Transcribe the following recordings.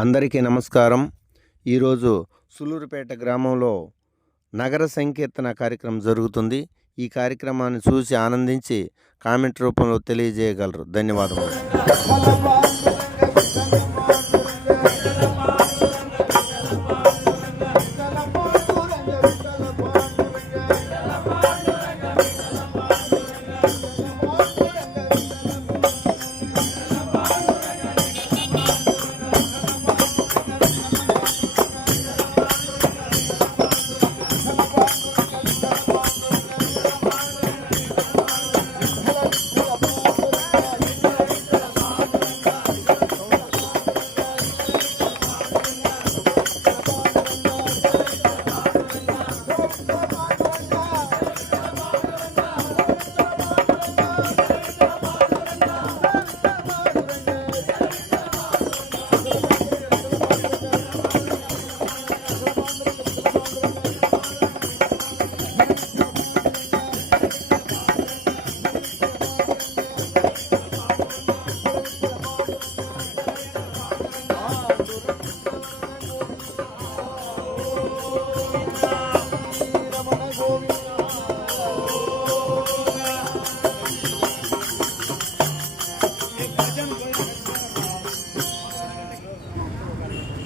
అందరికీ నమస్కారం. ఈరోజు సులూరుపేట గ్రామంలో నగర సంకీర్తన కార్యక్రమం జరుగుతుంది. ఈ కార్యక్రమాన్ని చూసి ఆనందించి కామెంట్ రూపంలో తెలియజేయగలరు. ధన్యవాదములు.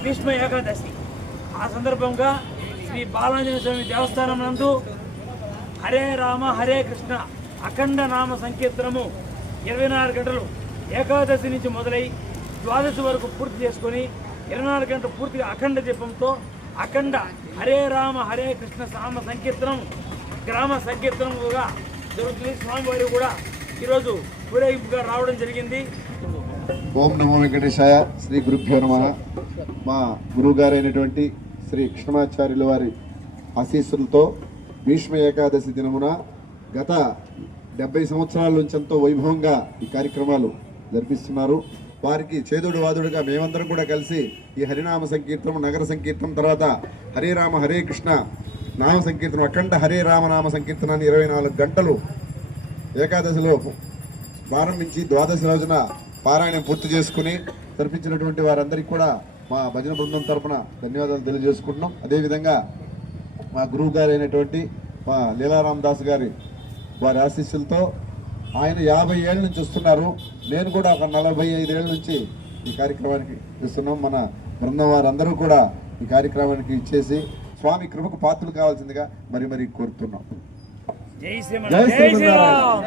భీష్మ ఏకాదశి ఆ సందర్భంగా శ్రీ బాలాంజనేయ స్వామి దేవస్థానం నందు హరే రామ హరే కృష్ణ అఖండ నామ సంకీర్తనము 24 గంటలు ఏకాదశి నుంచి మొదలై ద్వాదశి వరకు పూర్తి చేసుకొని 24 గంటలు పూర్తిగా అఖండ జపంతో అఖండ హరే రామ హరే కృష్ణ నామ సంకీర్తనం గ్రామ సంకీర్తనముగా జరుగుతుంది. స్వామివారి కూడా ఈరోజు ఊరేగింపుగా రావడం జరిగింది. ఓం నమో వెంకటేశాయ. శ్రీ గురుభ్యో నమః. మా గురువు గారైనటువంటి శ్రీ కృష్ణమాచార్యుల వారి ఆశీస్సులతో భీష్మ ఏకాదశి దినమున గత 70 సంవత్సరాల నుంచి ఎంతో వైభవంగా ఈ కార్యక్రమాలు జరిపిస్తున్నారు. వారికి చేదుడు వాదుడుగా మేమందరం కూడా కలిసి ఈ హరినామ సంకీర్తనం నగర సంకీర్తనం తర్వాత హరే రామ హరే కృష్ణ నామ సంకీర్తనం అఖండ హరే రామ నామ సంకీర్తనాన్ని 24 గంటలు ఏకాదశిలో ప్రారంభించి ద్వాదశి రోజున పారాయణం పూర్తి చేసుకుని జరిపించినటువంటి వారందరికీ కూడా మా భజన బృందం తరఫున ధన్యవాదాలు తెలియజేసుకుంటున్నాం. అదేవిధంగా మా గురువు గారు అయినటువంటి మా లీలారామ్ దాస్ గారి వారి ఆశీస్సులతో ఆయన 50 ఏళ్ళ నుంచి వస్తున్నారు. నేను కూడా ఒక 45 ఏళ్ళ నుంచి ఈ కార్యక్రమానికి ఇస్తున్నాం. మన బృందం వారందరూ కూడా ఈ కార్యక్రమానికి ఇచ్చేసి స్వామి కృపకు పాత్రలు కావాల్సిందిగా మరి కోరుతున్నాం. జై శ్రీరామ్.